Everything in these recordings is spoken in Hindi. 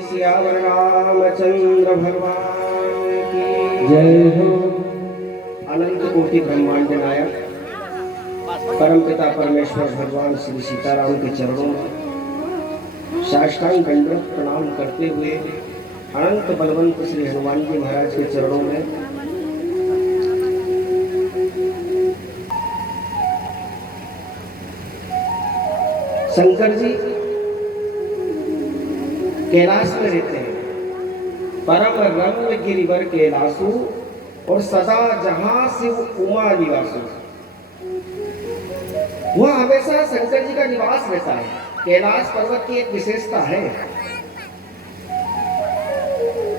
सियावर रामचंद्र भगवान की जय हो। अनंत कोटि ब्रह्मांड नायक परम पिता परमेश्वर भगवान श्री सीताराम के चरणों में साष्टांग दंडवत प्रणाम करते हुए अनंत बलवंत श्री हनुमान जी महाराज के चरणों में शंकर जी कैलाश में रहते हैं। परम रम्य गिरिवर कैलासु और सदा जहां शिव उमा निवासु। वह हमेशा शंकर जी का निवास रहता है। कैलाश पर्वत की एक विशेषता है।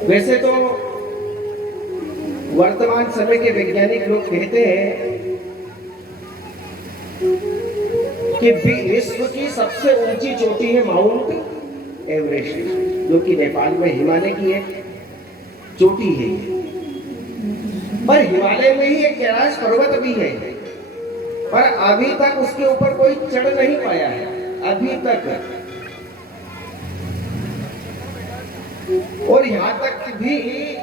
वैसे तो वर्तमान समय के वैज्ञानिक लोग कहते हैं कि विश्व की सबसे ऊंची चोटी है माउंट एवरेस्ट, जो कि नेपाल में हिमालय की एक चोटी है। पर हिमालय में ही एक कैलाश पर्वत भी है, पर अभी तक उसके ऊपर कोई चढ़ नहीं पाया है। अभी तक, और यहाँ तक भी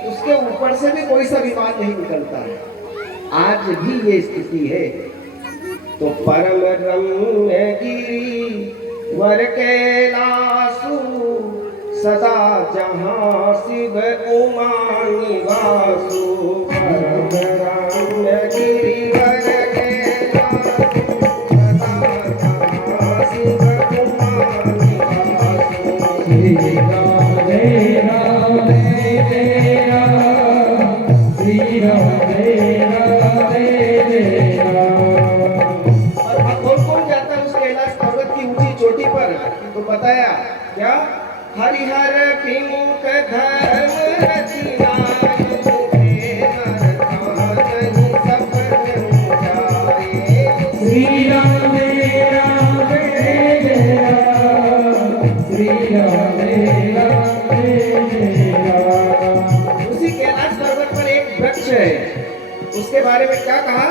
उसके ऊपर से भी कोई सा विमान नहीं निकलता है। आज भी ये स्थिति है। तो परम रम्य गिरि वर कैलासु सदा जहां शिव उमा निवासु। परम रम्य गिरि वर कैलासु सदा जहां शिव उमा निवासु। श्री राधे राधे श्री राधे राधे। तो बताया क्या? हरिहर विमुख धर्म श्री राधे राधे श्री राधे राधे। उसी कैलाश पर्वत पर एक वृक्ष है, उसके बारे में क्या कहा?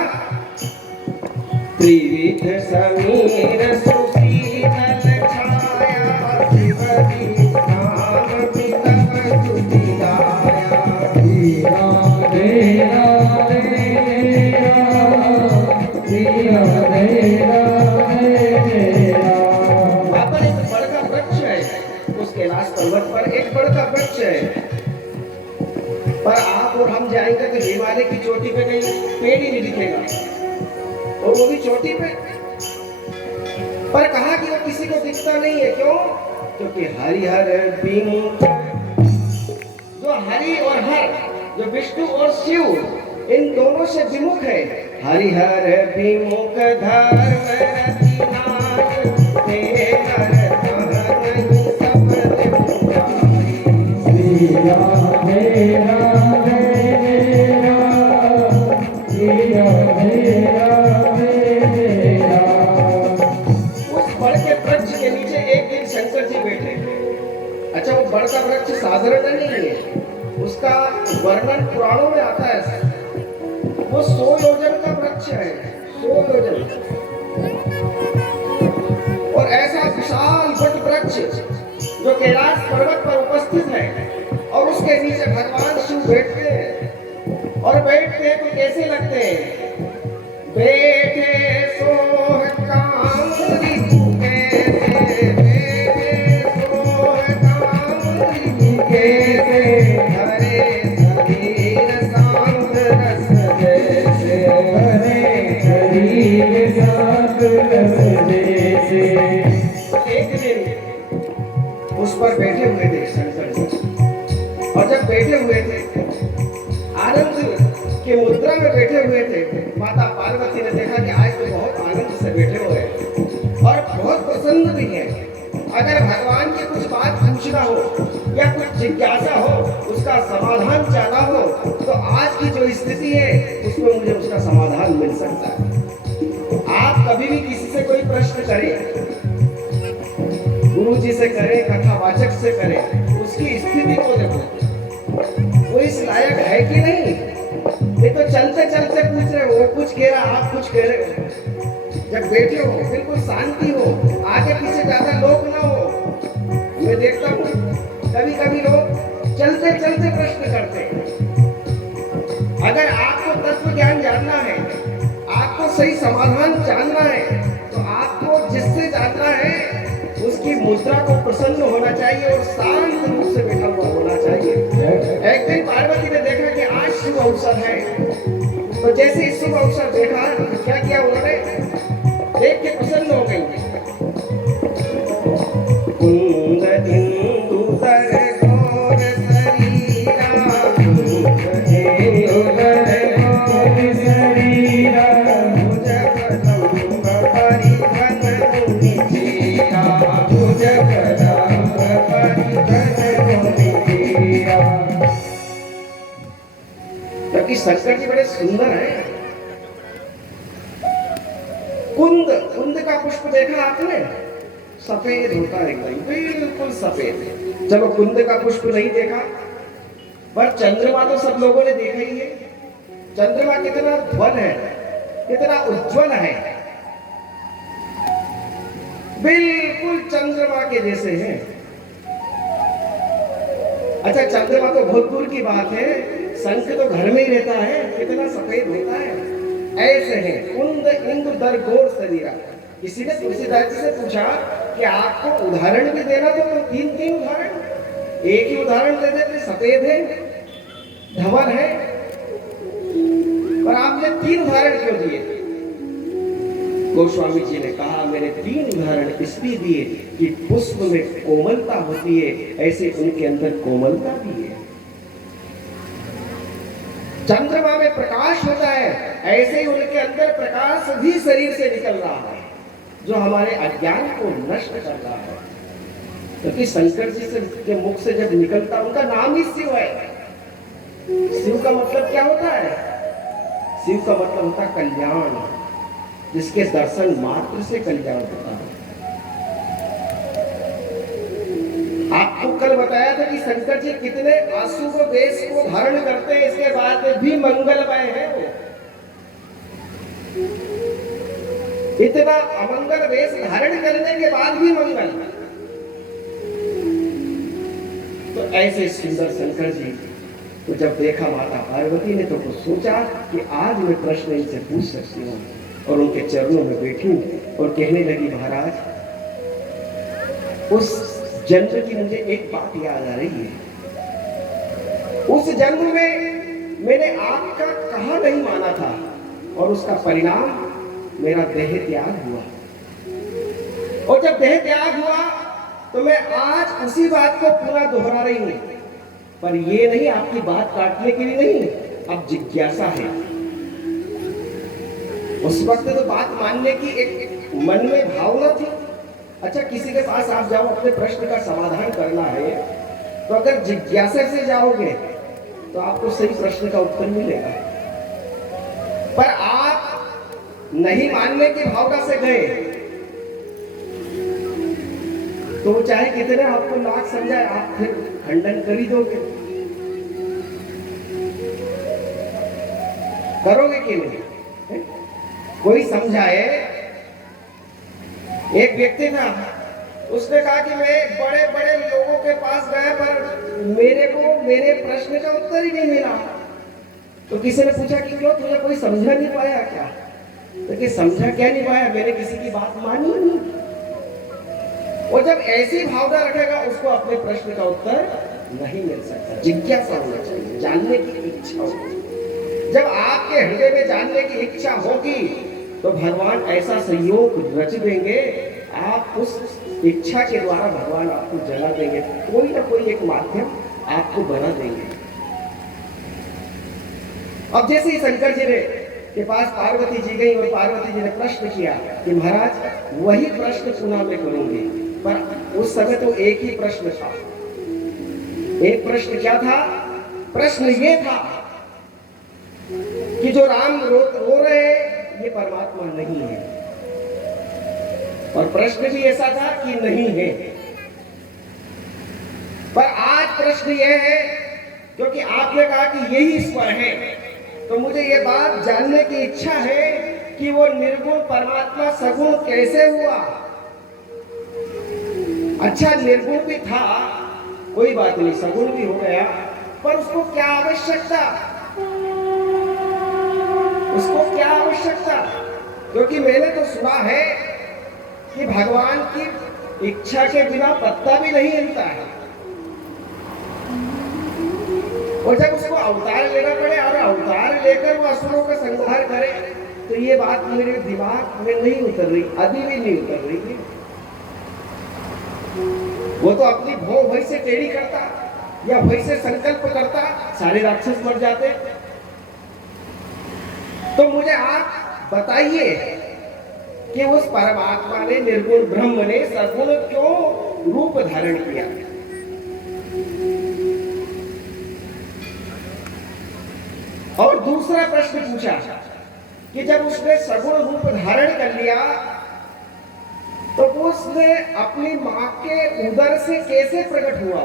त्रिविध समीर सुशीतल छाया शिव विधान पितव तुतिलाया। राधे राधे राधे राधे। वहाँ पर एक बड़का वृक्ष है, उस कैलाश पर्वत पर एक बड़का वृक्ष है। पर आप और हम जाएंगे तो हिमालय की चोटी पे कहीं पेड़ ही नहीं दिखेगा, और वो भी चोटी पे। पर कहा कि वो किसी को दिखता नहीं है। क्यों? क्योंकि हरिहर विमुख, जो हरि और हर, जो विष्णु और शिव, इन दोनों से विमुख है। हरिहर विमुख धर्म बड़का वृक्ष साधारण नहीं है, उसका वर्णन पुराणों में आता है। वो 100 योजन का वृक्ष है, 100 योजन। और ऐसा विशाल वट वृक्ष जो कैलाश पर्वत पर उपस्थित है, और उसके नीचे भगवान शिव बैठते हैं। और बैठते हैं तो कैसे लगते हैं? बैठे सोह काम उस पर बैठे हुए थे शंकर जी। और जब बैठे हुए थे, आनंद के मुद्रा में बैठे हुए थे, माता पार्वती ने देखा कि आज तो बहुत आनंद से बैठे हुए हैं और बहुत प्रसन्न भी है। अगर भगवान की कुछ बात पूछना हो या कुछ जिज्ञासा हो, उसका समाधान चाहना हो, तो आज की जो स्थिति है उसमें मुझे उसका समाधान मिल सकता है। आप कभी भी किसी से कोई प्रश्न करें, गुरु जी से करें, कथावाचक से करें, उसकी स्थिति को देखो, वो इस लायक है कि नहीं। ये तो चलते चलते पूछ रहे हो, वो कुछ कह रहा, आप कुछ कह रहे हो। जब बैठे हो बिल्कुल शांति हो, आगे पीछे ज्यादा लोग ना हो। मैं देखता हूँ कभी कभी मुद्रा को प्रसन्न होना चाहिए और शांत रूप से बैठा हुआ होना चाहिए। एक दिन पार्वती ने देखा कि आज शुभ अवसर है, तो जैसे ही शुभ अवसर देखा तो क्या किया उन्होंने, देख के प्रसन्न हो गई। कुंद इंदु तर घोर शरीरा, कुंद इंदु तर घोर शरीरा, भुज कदम्ब परिधन मुनि चेरा, भुज कदम्ब परिधन मुनि चेरा। क्योंकि शंकर जी बड़े सुंदर हैं। कुंद, कुंद का पुष्प देखा आपने? सफेद होता है एकदम, बिल्कुल सफेद। चलो कुंद का पुष्प नहीं देखा, पर चंद्रमा तो सब लोगों ने देखा ही है। चंद्रमा कितना ध्वल है, कितना उज्जवल है, बिल्कुल चंद्रमा के जैसे हैं। अच्छा, चंद्रमा तो बहुत दूर की बात है, शंख तो घर में ही रहता है, कितना सफेद होता है। ऐसे है कुंद इंदु दर घोर शरीरा। किसी ने तुलसीदास जी से पूछा कि आपको उदाहरण भी देना तो तीन तीन उदाहरण, एक ही उदाहरण दे देते, सफेद है, धवल है, पर आपने तीन उदाहरण क्यों दिए? गोस्वामी जी ने कहा मैंने तीन उदाहरण इसलिए दिए कि पुष्प में कोमलता होती है, ऐसे उनके अंदर कोमलता भी है। चंद्रमा में प्रकाश होता है, ऐसे ही उनके अंदर प्रकाश भी शरीर से निकल रहा है, जो हमारे अज्ञान को नष्ट कर रहा है। क्योंकि शंकर जी से के मुख से जब निकलता, उनका नाम ही शिव है। शिव का मतलब क्या होता है? शिव का मतलब होता है कल्याण, जिसके दर्शन मात्र से कल्याण होता है। आपको कल बताया था कि शंकर जी कितने अशुभ वेश को धारण करते हैं, इसके बाद भी मंगलमय है वो। इतना अमंगल वेश धारण करने के बाद भी मंगल। तो ऐसे सुंदर शंकर जी तो जब देखा माता पार्वती ने तो सोचा कि आज मैं प्रश्न इनसे पूछ सकती हूँ, और उनके चरणों में बैठी और कहने लगी महाराज, उस जन्म की मुझे एक बात याद आ रही है। उस जन्म में मैंने आपका कहा नहीं माना था, और उसका परिणाम मेरा देह त्याग हुआ। और जब देह त्याग हुआ तो मैं आज उसी बात को पूरा दोहरा रही हूं, पर ये नहीं आपकी बात काटने के लिए नहीं, अब जिज्ञासा है। उस वक्त तो बात मानने की एक मन में भावना थी। अच्छा, किसी के पास आप जाओ, अपने प्रश्न का समाधान करना है, तो अगर जिज्ञासा से जाओगे तो आपको सही प्रश्न का उत्तर मिलेगा। पर आप नहीं मानने की भावना से गए तो चाहे कितने आपको लाख समझाए, आप फिर खंडन कर ही दोगे। करोगे कि नहीं? कोई समझाए, एक व्यक्ति था, उसने कहा कि मैं बड़े बड़े लोगों के पास गया, पर मेरे को मेरे प्रश्न का उत्तर ही नहीं मिला। तो किसी ने पूछा कि क्यों, तुझे कोई समझा नहीं पाया क्या? तो कि समझा क्या नहीं पाया, मैंने किसी की बात मानी नहीं। और जब ऐसी भावना रखेगा, उसको अपने प्रश्न का उत्तर नहीं मिल सकता। जिज्ञासा होना चाहिए, जानने की इच्छा होगी। जब आपके हृदय में जानने की इच्छा होगी तो भगवान ऐसा संयोग रच देंगे, आप उस इच्छा के द्वारा भगवान आपको जगा देंगे, कोई ना कोई एक माध्यम आपको बना देंगे। अब जैसे ही शंकर जी ने के पास पार्वती जी गई और पार्वती जी ने प्रश्न किया कि महाराज वही प्रश्न पुनः मैं करूंगी, पर उस समय तो एक ही प्रश्न था। एक प्रश्न क्या था? प्रश्न ये था कि जो राम रो रहे हैं ये परमात्मा नहीं है, और प्रश्न भी ऐसा था कि नहीं है। पर आज प्रश्न यह है, क्योंकि आपने कहा कि यही ईश्वर है, तो मुझे ये बात जानने की इच्छा है कि वो निर्गुण परमात्मा सगुण कैसे हुआ। अच्छा, निर्गुण भी था, कोई बात नहीं, सगुण भी हो गया, पर उसको क्या आवश्यकता? उसको क्या आवश्यकता? क्योंकि मैंने तो सुना है कि भगवान की इच्छा के बिना पत्ता भी नहीं हिलता है। और जब उसको अवतार लेना पड़े और अवतार लेकर वो असुरों का संहार करे, तो ये बात मेरे दिमाग में नहीं उतर रही, अभी भी नहीं उतर रही है। वो तो अपनी भौं भई से टेढ़ी करता या भई से संकल्प करता, सारे राक्षस मर जाते। तो मुझे आप बताइए कि उस परमात्मा ने, निर्गुण ब्रह्म ने सगुण क्यों रूप धारण किया? और दूसरा प्रश्न पूछा कि जब उसने सगुण रूप धारण कर लिया तो उसने अपनी मां के उदर से कैसे प्रकट हुआ?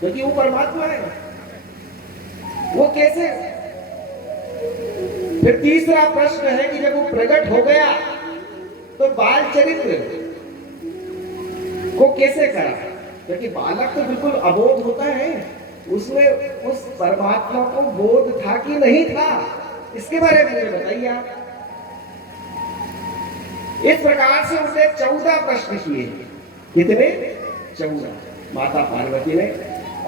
क्योंकि वो परमात्मा है, वो कैसे? फिर तीसरा प्रश्न है कि जब वो प्रकट हो गया तो बाल चरित्र को कैसे करा? क्योंकि बालक तो बिल्कुल अबोध होता है, उसमें उस परमात्मा को बोध था कि नहीं था, इसके बारे में मुझे बताइए आप। इस प्रकार से उसने 14 प्रश्न किए। कितने? 14 माता पार्वती ने।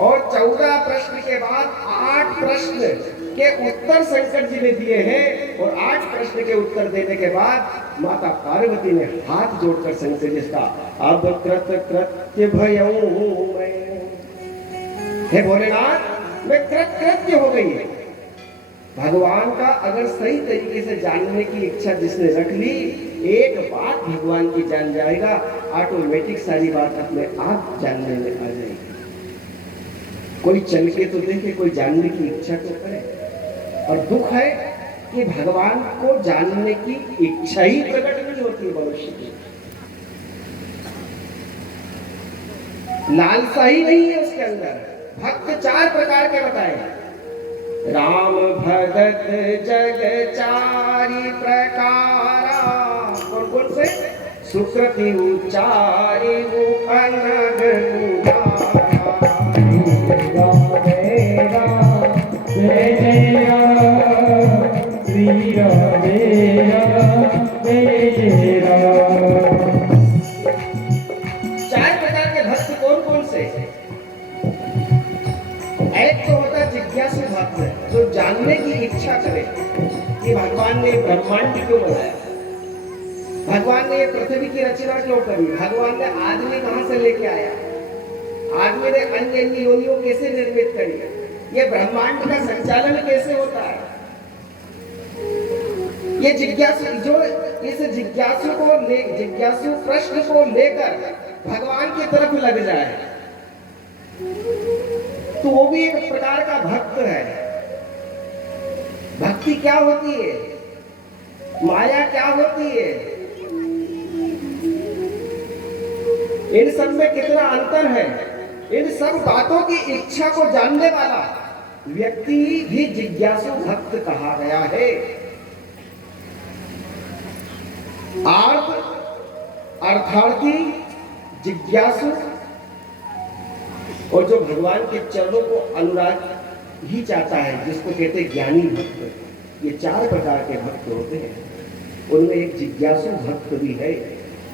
और 14 प्रश्न के बाद 8 प्रश्न के उत्तर शंकर जी ने दिए हैं। और 8 प्रश्न के उत्तर देने के बाद माता पार्वती ने हाथ जोड़कर शंकर जी का अब कृत कृत्य भयऊं मैं, हे भोलेनाथ मैं कृत्य हो गई है। भगवान का अगर सही तरीके से जानने की इच्छा जिसने रख ली, एक बात भगवान की जान जाएगा, ऑटोमेटिक सारी बात अपने आप जानने में आ जाएगी। कोई चल के तो देखे, कोई जानने की इच्छा तो करे। और दुख है कि भगवान को जानने की इच्छा ही प्रकट नहीं होती है मनुष्य की, लालसा ही नहीं है उसके अंदर। भक्त 4 प्रकार के बताए, राम भगत जग चारि प्रकारा। कौन कौन से? सुकृति उचारी अनग चार प्रकार के भक्त कौन कौन से? एक तो होता जिज्ञासु भक्त, जो जानने की इच्छा करे कि भगवान ने ब्रह्मांड क्यों बनाया, भगवान ने पृथ्वी की रचना क्यों करी, भगवान ने आदमी कहां से लेके आया, आदमी ने अन्य अन्य योनियों कैसे निर्मित करी, ये ब्रह्मांड का संचालन कैसे होता है। ये जिज्ञासु, जो इस जिज्ञासु प्रश्न को लेकर भगवान की तरफ लग जाए तो वो भी एक प्रकार का भक्त है। भक्ति क्या होती है, माया क्या होती है, इन सब में कितना अंतर है, इन सब बातों की इच्छा को जानने वाला व्यक्ति भी जिज्ञासु भक्त कहा गया है। अर्थार्थी, जिज्ञासु और जो भगवान के चरणों को अनुराग ही चाहता है, जिसको कहते हैं ज्ञानी भक्त। ये 4 प्रकार के भक्त होते हैं, उनमें एक जिज्ञासु भक्त भी है।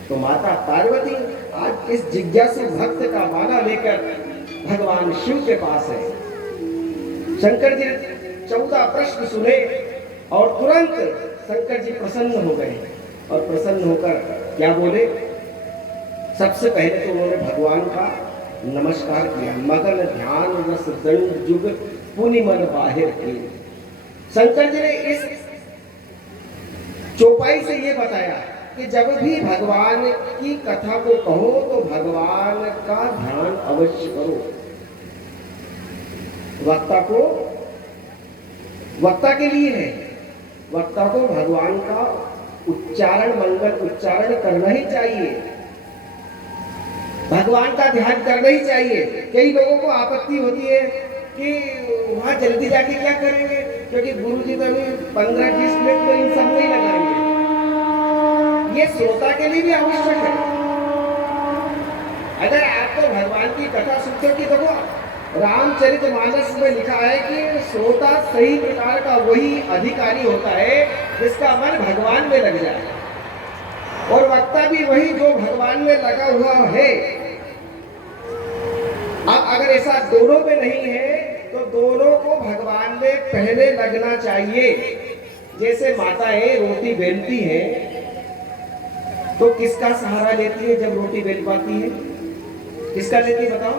तो माता पार्वती आज इस जिज्ञासु भक्त का माला लेकर भगवान शिव के पास है। शंकर जी 14 प्रश्न सुने और तुरंत शंकर जी प्रसन्न हो गए। और प्रसन्न होकर क्या बोले? सबसे पहले तो उन्होंने भगवान का नमस्कार किया। मगन ध्यान रस दंड जुग पुनि मन बाहिर किए। शंकर जी ने इस चौपाई से ये बताया कि जब भी भगवान की कथा को कहो तो भगवान का ध्यान अवश्य करो। वक्ता के लिए है, वक्ता को भगवान का उच्चारण, मंगल उच्चारण करना ही चाहिए, भगवान का ध्यान करना ही चाहिए। कई लोगों को आपत्ति होती है कि वहां जल्दी जाके क्या करेंगे, क्योंकि गुरुजी तो अभी 15-20 मिनट तो इन सब में ही लगाएंगे। ये श्रोता के लिए भी आवश्यक है। अगर आपको भगवान की कथा सुनते कि देखो रामचरितमानस में लिखा है कि श्रोता सही प्रकार का वही अधिकारी होता है जिसका मन भगवान में लग जाए। और वक्ता भी वही जो भगवान में लगा हुआ है। अब अगर ऐसा दोनों में नहीं है तो दोनों को भगवान में पहले लगना चाहिए। जैसे माताएं रोटी बेलती हैं तो किसका सहारा लेती है जब रोटी बेल पाती है? किसका लेती है बताओ?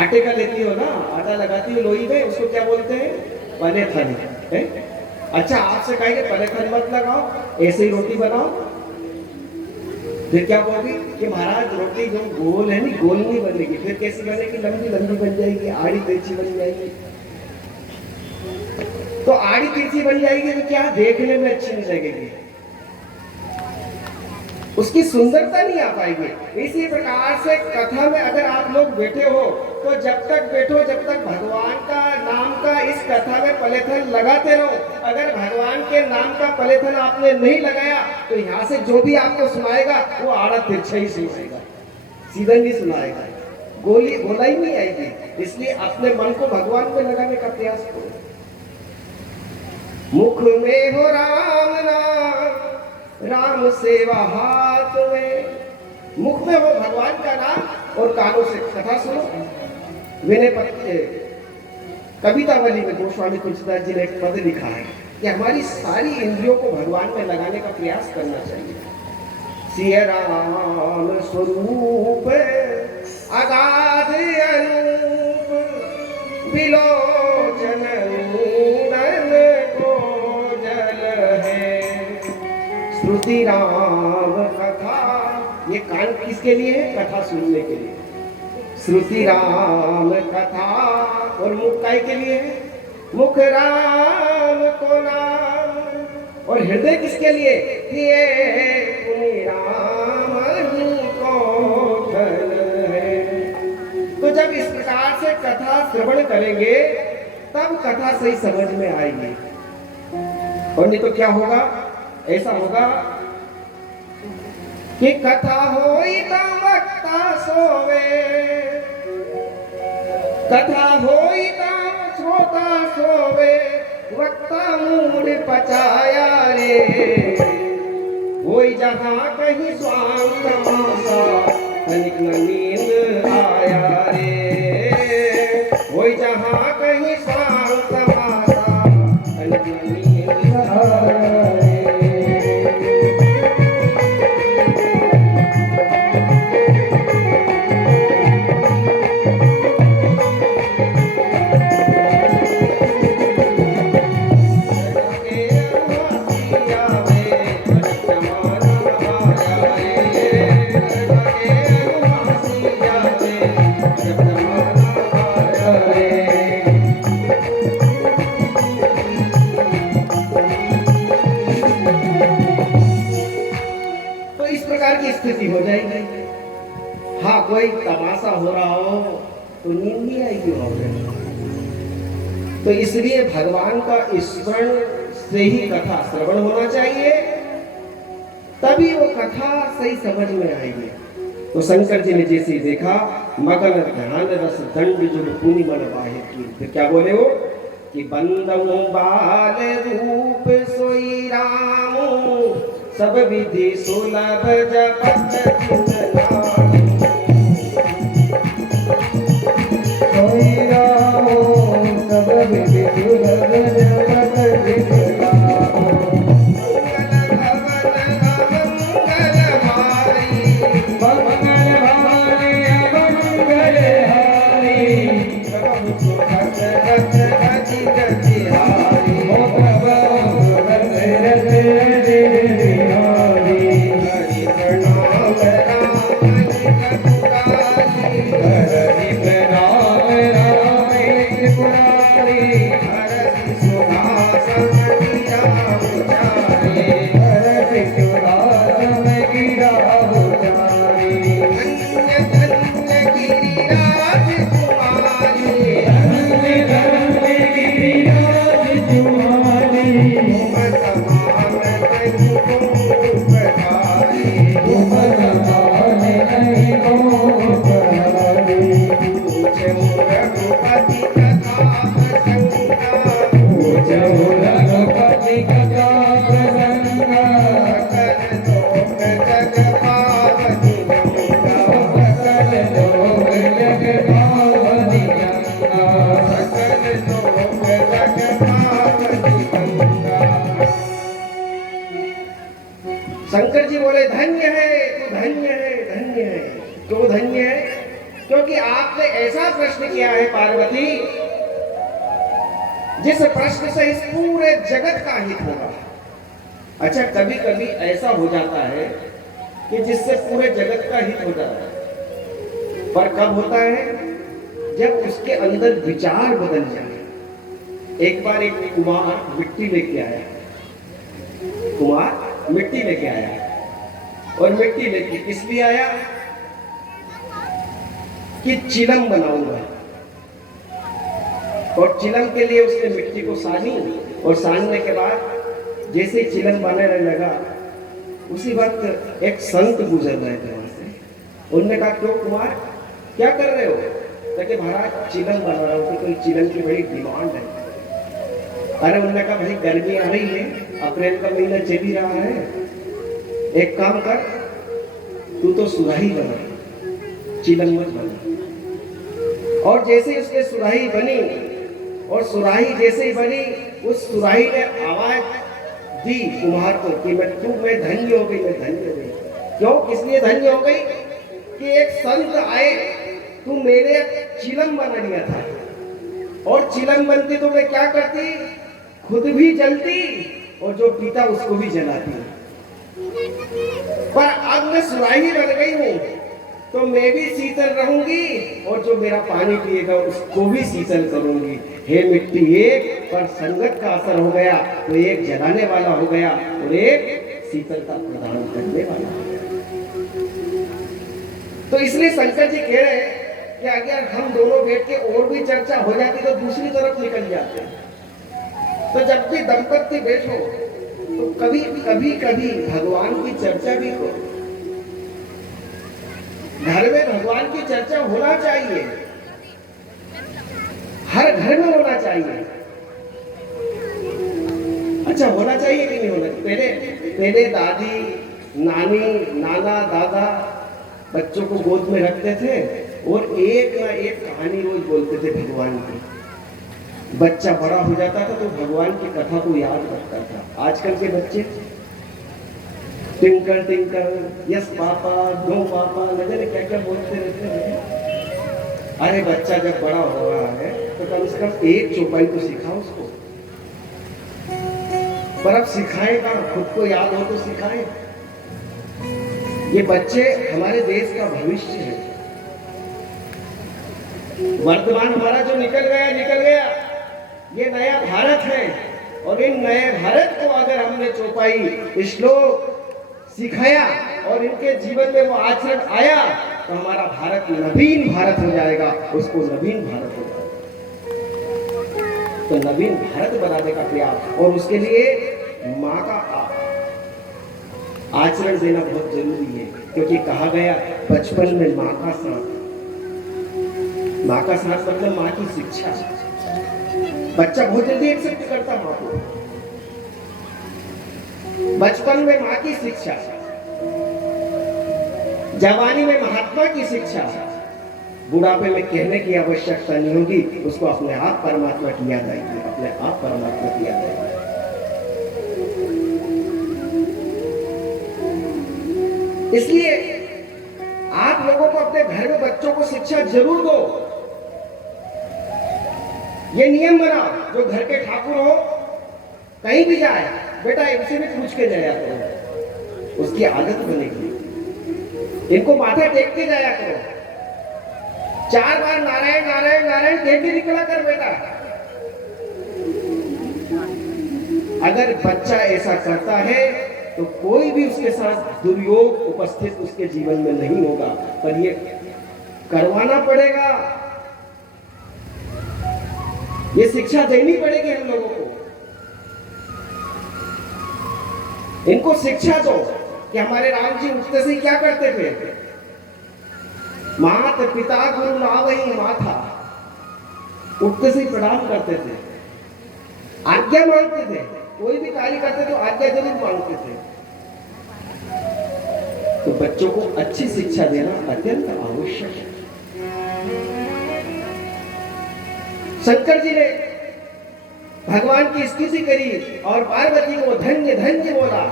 आटे का लेती हो ना, आटा लगाती हो लोई में, उसको क्या बोलते हैं? पलेथन है। अच्छा आपसे कहेंगे पलेथन मत लगाओ, ऐसे ही रोटी बनाओ, फिर क्या बोलोगी कि महाराज रोटी जो गोल है नहीं, गोल नहीं बनेगी, फिर कैसी बनेगी? लंबी लंबी बन जाएगी, आड़ी तिरछी बन जाएगी। तो आड़ी तिरछी बन जाएगी तो क्या देखने में अच्छी नहीं लगेगी, उसकी सुंदरता नहीं आ पाएगी। इसी प्रकार से कथा में अगर आप लोग बैठे हो तो जब तक बैठो, जब तक भगवान का नाम का इस कथा में पलेथन लगाते रहो। अगर भगवान के नाम का पलेथन आपने नहीं लगाया तो यहाँ से जो भी आपको सुनाएगा वो आड़ा तिरछा ही सुनाएगा, सीधा नहीं सुनाएगा, गोला ही नहीं आएगी। इसलिए अपने मन को भगवान में लगाने का प्रयास करो। मुख में हो राम नाम, राम सेवा हाथ में। मुख में हो भगवान का नाम और कानों से कथा सुनो। विनय पत्र कवितावली में गोस्वामी तुलसीदास जी ने एक पद लिखा है कि हमारी सारी इंद्रियों को भगवान में लगाने का प्रयास करना चाहिए। सिया राम स्वरूप अगाध अरूप, विलोचन नयन को जल है। श्रुति राम कथा, ये कान किसके लिए है? कथा सुनने के लिए। श्रुति राम कथा, और मुख काय के लिए है? मुख राम को नाम। और हृदय किसके लिए? ये राम ही को धन है। तो जब इस प्रकार से कथा श्रवण करेंगे तब कथा सही समझ में आएगी। और नहीं तो क्या होगा? ऐसा होगा कि कथा होई त वक्ता सोवे, कथा होई त श्रोता सोवे, वक्ता मूड पचाया रे। होई जहां कहीं स्वांग तमाशा, तनिक न नींद आया रे। होई जहां कहीं स्वांग तमाशा, तनिक न नींद आया रे। स्थिति हो जाएगी। हाँ कोई तमाशा हो रहा हो तो नींद नहीं आएगी वहां। तो इसलिए भगवान का स्मरण से ही कथा श्रवण होना चाहिए, तभी वो कथा सही समझ में आएगी। तो शंकर जी ने जैसे देखा मगन ध्यान रस दंड जो पुनि मन बाहे की, तो क्या बोले वो कि बंदमु बाल रूप सोई रामो, सब विधि सुलभ जपत सोई रामो, सब विधि सुलभ जपत हरि प्रणाम क्यों धन्य है? क्योंकि आपने ऐसा प्रश्न किया है पार्वती, जिस प्रश्न से इस पूरे जगत का हित होगा। अच्छा, कभी कभी ऐसा हो जाता है कि जिससे पूरे जगत का हित हो जाता है, पर कब होता है? जब उसके अंदर विचार बदल जाए। एक बार एक कुमार मिट्टी लेके आया, कुमार मिट्टी लेके आया, और मिट्टी लेके किस लिए आया? कि चिलम बनाऊंगा। और चिलम के लिए उसने मिट्टी को सानी, और सानने के बाद जैसे चिलम बनाने लगा, उसी वक्त एक संत गुजर रहे थे वहां से। उन्होंने कहा, क्यों कुमार, क्या कर रहे हो? कि महाराज चिलम बना रहा हूँ, कोई चिलम की बड़ी डिमांड है। अरे उन्होंने कहा, भाई गर्मी आ रही है, अप्रैल का महीना चल ही रहा है, एक काम कर, तू तो सुराही बना, चिलम मत बना। और जैसे ही उसने सुराही बनी, और सुराही जैसे ही बनी, उस सुराही ने आवाज दी कुम्हार को कि मैं धन्य हो गई, मैं धन्य हो गई। क्यों, किस लिए धन्य हो गई? कि एक संत आए, तू मेरे चिलम बना दिया था, और चिलम बनती तो मैं क्या करती? खुद भी जलती, और जो पीता उसको भी जलाती। पर अब मैं सुराही बन गई हूं, तो मैं भी शीतल रहूंगी, और जो मेरा पानी पिएगा उसको भी शीतल करूंगी। हे मिट्टी एक, पर संगत का असर हो गया, तो एक जलाने वाला हो गया, और एक शीतलता प्रदान करने वाला हो गया। तो इसलिए शंकर जी कह रहे हैं कि अगर हम दोनों बैठ के और भी चर्चा हो जाती तो दूसरी तरफ निकल जाते। तो जब भी दंपत्ति बैठो, तो कभी कभी भगवान की चर्चा भी करो। घर में भगवान की चर्चा होना चाहिए, हर घर में होना चाहिए। अच्छा, होना चाहिए कि नहीं होना? पहले दादी, नानी, नाना, दादा बच्चों को गोद में रखते थे, और एक ना एक कहानी रोज बोलते थे भगवान की। बच्चा बड़ा हो जाता था तो भगवान की कथा को याद रखता था। आजकल के बच्चे twinkle twinkle, yes papa, no papa, न जाने क्या क्या बोलते रहते हैं। अरे बच्चा जब बड़ा हो रहा है तो कम से कम एक चौपाई तो सिखाओ उसको। पर अब सिखाएगा, खुद को याद हो तो सिखाए। ये बच्चे हमारे देश का भविष्य है। वर्तमान हमारा जो निकल गया, ये नया भारत है, और इन नए भारत को अगर हमने चौपाई, श्लोक सिखाया और इनके जीवन में वो आचरण आया, तो हमारा भारत नवीन भारत हो जाएगा, उसको नवीन भारत हो जाएगा। तो नवीन भारत बनाने का प्रयास, और उसके लिए माँ का आचरण देना बहुत जरूरी है। क्योंकि कहा गया बचपन में माँ का साथ, माँ का साथ मतलब माँ की शिक्षा। बच्चा बहुत जल्दी एक्सेप्ट करता माँ को। बचपन में माँ की शिक्षा, जवानी में महात्मा की शिक्षा, बुढ़ापे में कहने की आवश्यकता नहीं होगी, उसको अपने आप परमात्मा की याद आएगी, अपने आप परमात्मा की याद आएगी। इसलिए आप लोगों को अपने घर में बच्चों को शिक्षा जरूर दो। ये नियम बनाओ, जो घर के ठाकुर हो, कहीं भी जाए, बेटा इनसे भी पूछ के जाया करो, उसकी आदत बनेगी। इनको माथा टेक के जाया करो, 4 बार नारायण नारायण नारायण कह के निकला कर बेटा। अगर बच्चा ऐसा करता है तो कोई भी उसके साथ दुर्योग उपस्थित उसके जीवन में नहीं होगा, पर ये करवाना पड़ेगा, ये शिक्षा देनी पड़ेगी हम लोगों को। इनको शिक्षा दो कि हमारे राम जी उठते से क्या करते थे? मात पिता गुरु नावहि माथा, उठते से प्रणाम करते थे, आज्ञा मांगते थे। कोई भी कार्य करते तो आज्ञा जरूर मांगते थे। तो बच्चों को अच्छी शिक्षा देना अत्यंत आवश्यक है। शंकर जी ने भगवान की स्तुति करी और पार्वती को धन्य धन्य बोला।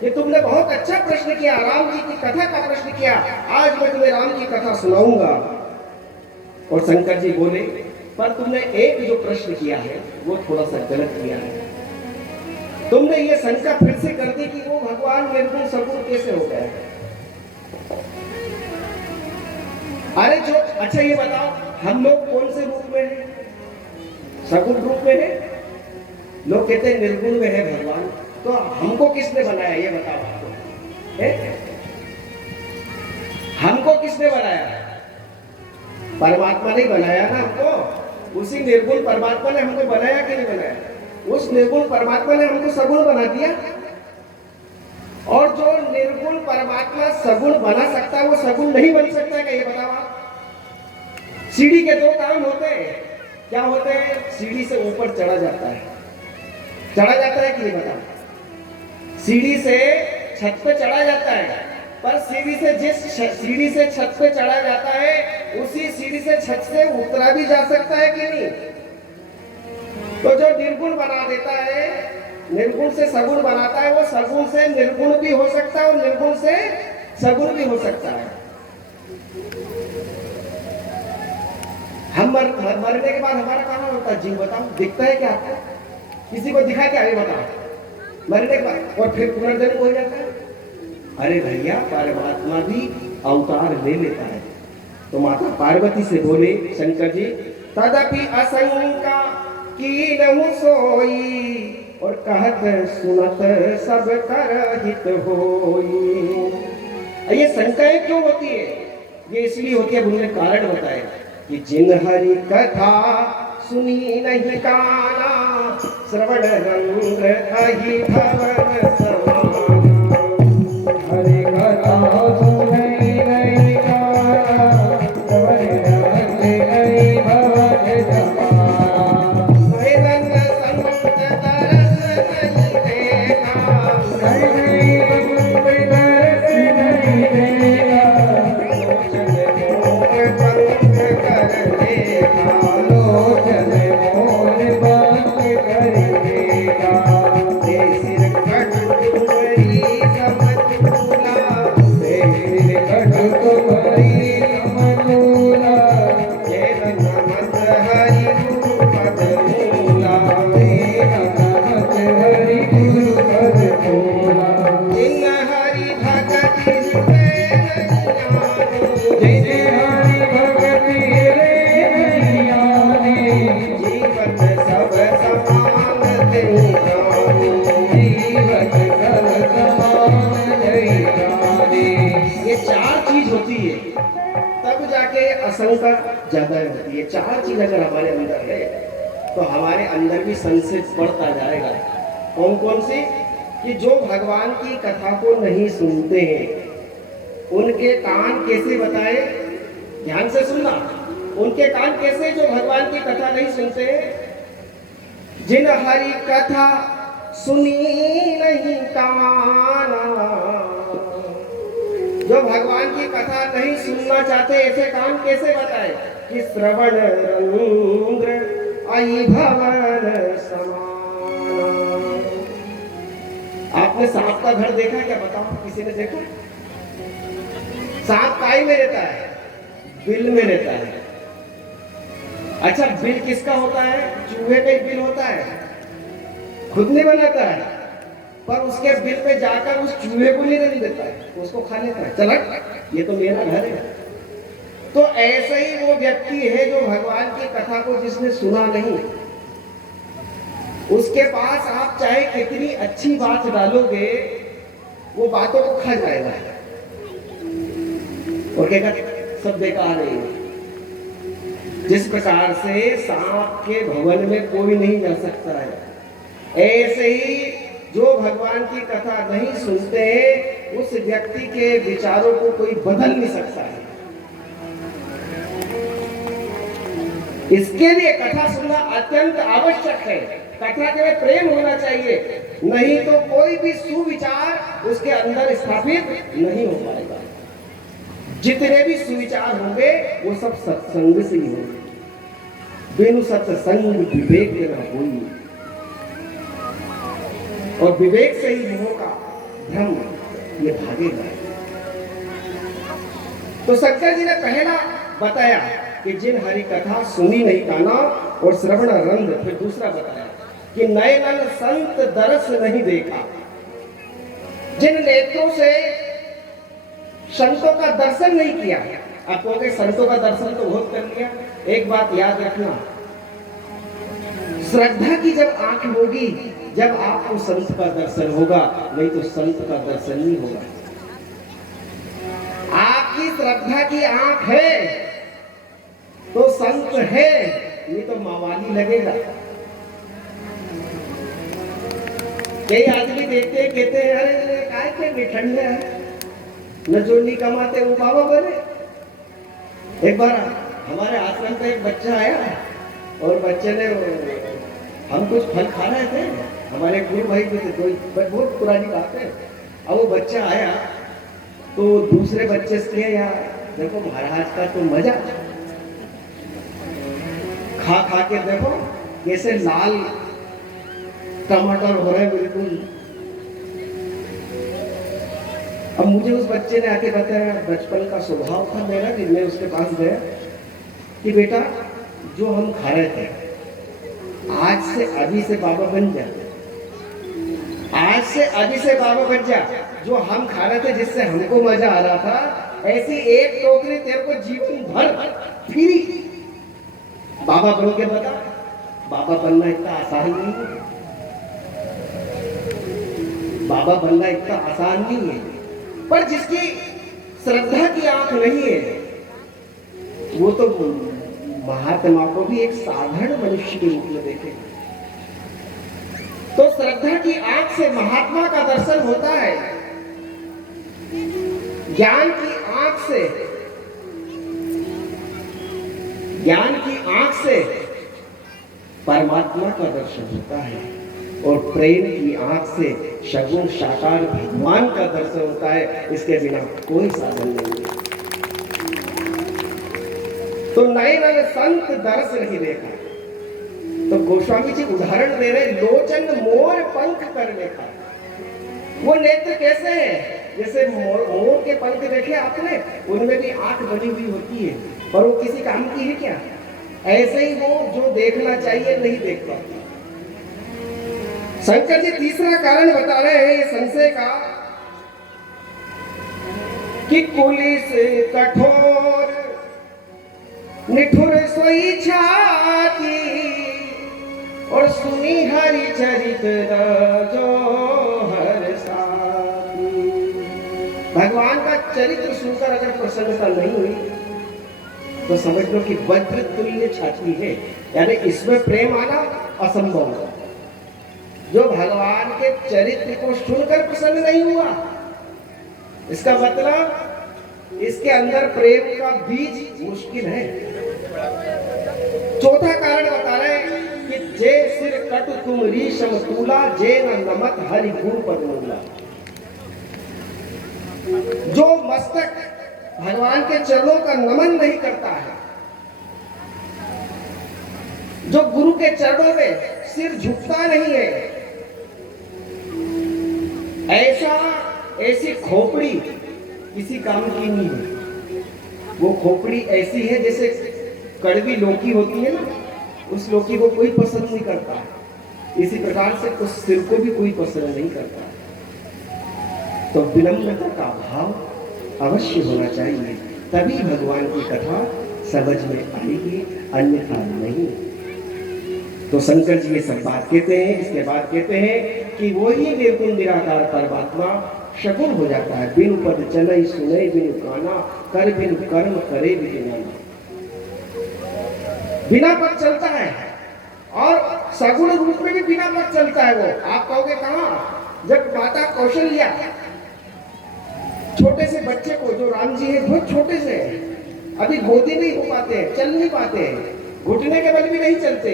कि तुमने बहुत अच्छा प्रश्न किया, राम जी की कथा का प्रश्न किया, आज मैं तुम्हें राम की कथा सुनाऊंगा। और शंकर जी बोले, पर तुमने एक जो प्रश्न किया है वो थोड़ा सा गलत किया है। तुमने ये शंका फिर से कर दी कि वो भगवान निर्गुण सगुण कैसे हो गया है। अरे जो, अच्छा ये बताओ, हम लोग कौन से रूप में हैं? सगुण रूप में है। लोग कहते हैं निर्गुण में है भगवान, तो हमको किसने बनाया ये बताओ आपको, हमको किसने बनाया? परमात्मा ने बनाया ना हमको। उसी निर्गुण परमात्मा ने हमको बनाया कि नहीं बनाया? उस निर्गुण परमात्मा ने हमको सगुण बना दिया। और जो निर्गुण परमात्मा सगुण बना सकता है वो सगुण नहीं बन सकता है क्या, ये बताओ आप? सीढ़ी के दो काम होते हैं, क्या होते हैं? सीढ़ी से ऊपर चढ़ा जाता है, चढ़ा जाता है कि नहीं बताओ? सीढ़ी से छत पे चढ़ा जाता है, पर सीढ़ी से जिस सीढ़ी से छत पे चढ़ा जाता है उसी सीढ़ी से छत से उतरा भी जा सकता है कि नहीं? तो जो निर्गुण बना देता है, निर्गुण से सगुण बनाता है, वो सगुण से निर्गुण भी हो सकता है और निर्गुण से सगुण भी हो सकता है। हम मरने के बाद हमारा कहाँ होता है? जीव बताओ, दिखता है क्या आपको? किसी को दिखा क्या? ये बताओ। मरने के बाद और फिर पुनर्जन्म हो जाता है। अरे भैया, परमात्मा भी अवतार ले लेता है। तो माता पार्वती से बोले शंकर जी, तदपि असंका की नहु सोई, और कहत सुनत सब कर हित होई। ये शंकाएं क्यों होती है? ये इसलिए होती है, उन्होंने कारण बताया कि जिन हरि कथा सुनी नहीं काना, श्रवण रंग अहि भवन समान। हरि कथा सुनी नहीं काना, श्रवण रंग अहि भवन समान। वेदन संत तरस नहीं देना, नहीं तरस नहीं देना, आशंका ज्यादा होती है। चार चीज अगर हमारे अंदर है तो हमारे अंदर भी संशय बढ़ता जाएगा। कौन कौन सी? कि जो भगवान की कथा को नहीं सुनते हैं उनके कान कैसे बताए? ध्यान से सुनना, उनके कान कैसे जो भगवान की कथा नहीं सुनते? जिन हरि कथा सुनी नहीं काना, जो भगवान की कथा नहीं सुनना चाहते ऐसे कान कैसे बताए? कि श्रवण रंग अहि भवन समान। आपने सांप का घर देखा क्या? बताओ, किसी ने देखा? सांप काई में रहता है? बिल में रहता है। अच्छा, बिल किसका होता है? चूहे का बिल होता है, खुद नहीं बनाता है, पर उसके बिल पे जाकर उस चूहे को नहीं रहने देता है, उसको खा लेता है। चला, ये तो मेरा घर है। तो ऐसे ही वो व्यक्ति है जो भगवान की कथा को जिसने सुना नहीं, उसके पास आप चाहे कितनी अच्छी बात डालोगे वो बातों को खा जाएगा और कहेगा सब बेकार है। जिस प्रकार से सांप के भवन में कोई नहीं जा सकता है, ऐसे ही जो भगवान की कथा नहीं सुनते उस व्यक्ति के विचारों को कोई बदल नहीं सकता है। इसके लिए कथा सुनना अत्यंत आवश्यक है। कथा के में प्रेम होना चाहिए, नहीं तो कोई भी सुविचार उसके अंदर स्थापित नहीं हो पाएगा। जितने भी सुविचार होंगे वो सब सत्संग से ही होंगे। बिनु सत्संग विवेक न होई, और विवेक से ही मोह का भ्रम ये भागेगा। तो शंकर जी ने पहला बताया कि जिन हरि कथा सुनी नहीं काना और श्रवण रंग, फिर दूसरा बताया कि नए नल संत दरस नहीं देखा, जिन नेत्रों से संतों का दर्शन नहीं किया। आप कहोगे संतों का दर्शन तो बहुत कर लिया, एक बात याद रखना, श्रद्धा की जब आंख होगी जब आपको संत का दर्शन होगा, नहीं तो संत का दर्शन नहीं होगा। आपकी श्रद्धा की आंख है तो संत है, नहीं तो मावाली लगेगा। कई आदमी देखते कहते हैं अरे काय के ठंडे है न जोड़नी कमाते वो बाबा बने। एक बार हमारे आश्रम पे एक बच्चा आया और बच्चे ने, हम कुछ फल खा रहे थे, हमारे गुरु भाई भी थे, कोई बहुत पुरानी बात है। अब वो बच्चा आया तो दूसरे बच्चे से यार देखो महाराज का तो मजा, खा खा के देखो कैसे लाल टमाटर हो रहे बिल्कुल। अब मुझे उस बच्चे ने आके बताया, बचपन का स्वभाव था मेरा कि मैं उसके पास गया कि बेटा जो हम खा रहे थे आज से अभी से बाबा बन जा, आज से अभी से बाबा बन जा। जो हम खा रहे थे जिससे हमको मजा आ रहा था, ऐसी एक टोकरी तेरे को जीवन भर फ्री बाबा बन के बता। बाबा बनना इतना आसान नहीं है, बाबा बनना इतना आसान नहीं है। पर जिसकी श्रद्धा की आंख नहीं है वो तो महात्मा को भी एक साधारण मनुष्य के रूप में देखे। तो श्रद्धा की आंख से महात्मा का दर्शन होता है, ज्ञान की आंख से, ज्ञान की आंख से परमात्मा का दर्शन होता है, और प्रेम की आंख से सगुण साकार भगवान का दर्शन होता है। इसके बिना कोई साधन नहीं है। तो नए नए संत दर्श नहीं देखा। तो गोस्वामी जी उदाहरण दे रहे, लोचन मोर पंख कर देखा। वो नेत्र कैसे है? जैसे मोर के पंख देखे आपने, उनमें भी आंख बनी हुई होती है, पर वो किसी काम की है क्या? ऐसे ही वो जो देखना चाहिए नहीं देख पाती। शंकर जी तीसरा कारण बता रहे हैं संशय का कि कुली से कठोर निठुर सोई छाती, और सुनी हरि चरित जो हर साथी। भगवान का चरित्र सुनकर अगर प्रसन्नता नहीं हुई तो समझ लो कि वज्र तुल्य छाती है, यानी इसमें प्रेम आना असंभव है। जो भगवान के चरित्र को सुनकर प्रसन्न नहीं हुआ, इसका मतलब इसके अंदर प्रेम का बीज मुश्किल है। चौथा कारण बता रहे कि जे सिर कटु तुम रीशम तूला, जे न नमत हरि गुण पद मूला। जो मस्तक भगवान के चरणों का नमन नहीं करता है, जो गुरु के चरणों में सिर झुकता नहीं है, ऐसी खोपड़ी किसी काम की नहीं है। वो खोपड़ी ऐसी है जैसे कड़वी लौकी होती है ना, उस लौकी को कोई पसंद नहीं करता है। इसी प्रकार से उस सिर को भी कोई पसंद नहीं करता। तो विनम्रता का भाव अवश्य होना चाहिए, तभी भगवान की कथा समझ में आएगी, अन्यथा नहीं। तो शंकर जी ये सब बात कहते हैं। इसके बाद कहते हैं कि वही निर्गुण निराकार परमात्मा शगुन हो जाता है। बिनु पद चलई सुनई बिनु गाना, कर बिनु कर्म करे बिनु नाना। बिना पद चलता है और सगुण रूप में भी बिना पद चलता है। वो आप कहोगे कहाँ? जब माता कौशल्या छोटे से बच्चे को, जो राम जी है बहुत छोटे से, अभी गोदी नहीं हो पाते, चल नहीं पाते, घुटने के बल भी नहीं चलते,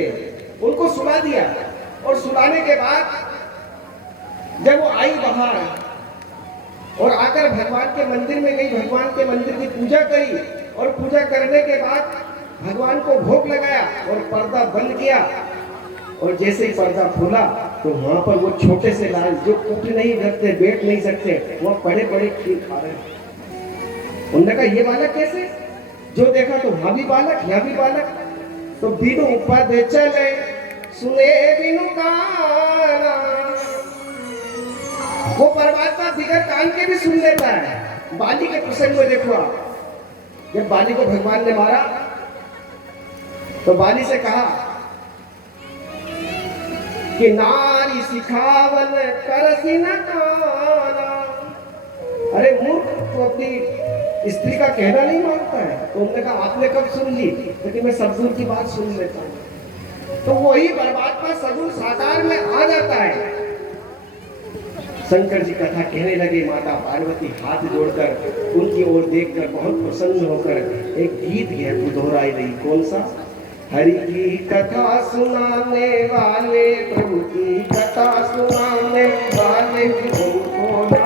उनको सुला दिया। और सुलाने के बाद जब वो आई बाहर और आकर भगवान के मंदिर में गई, भगवान के मंदिर की पूजा करी, और पूजा करने के बाद भगवान को भोग लगाया और पर्दा बंद किया, और जैसे ही पर्दा खुला तो वहां पर वो छोटे से लाल जो उठ नहीं सकते, बैठ नहीं सकते, वो बड़े बड़े खीर खा रहे हैं। उन्होंने कहा ये बालक कैसे? जो देखा तो वहां भी बालक, यहाँ भी बालक। तो बिनु पद चले सुने बिनु काना, वो परमात्मा बिगर कान के भी सुन लेता है। बाली के प्रसंग में देखो आप, जब बाली को भगवान ने मारा तो बाली से कहा कि नारी सिखावन करसी न काना। अरे मूर्ख, तो अपनी स्त्री का कहना नहीं मानता है। तो उन्होंने कहा आपने कब सुन ली? लेकिन मैं सदगुरु की बात सुन लेता हूँ। तो वही परमात्मा सगुण साकार में आ जाता है। शंकर जी कथा कहने लगे, माता पार्वती हाथ जोड़कर उनकी ओर देखकर बहुत प्रसन्न होकर एक गीत दोहराई रही। कौन सा? हरि की कथा सुनाने वाले, प्रभु की कथा सुनाने वाले, उनको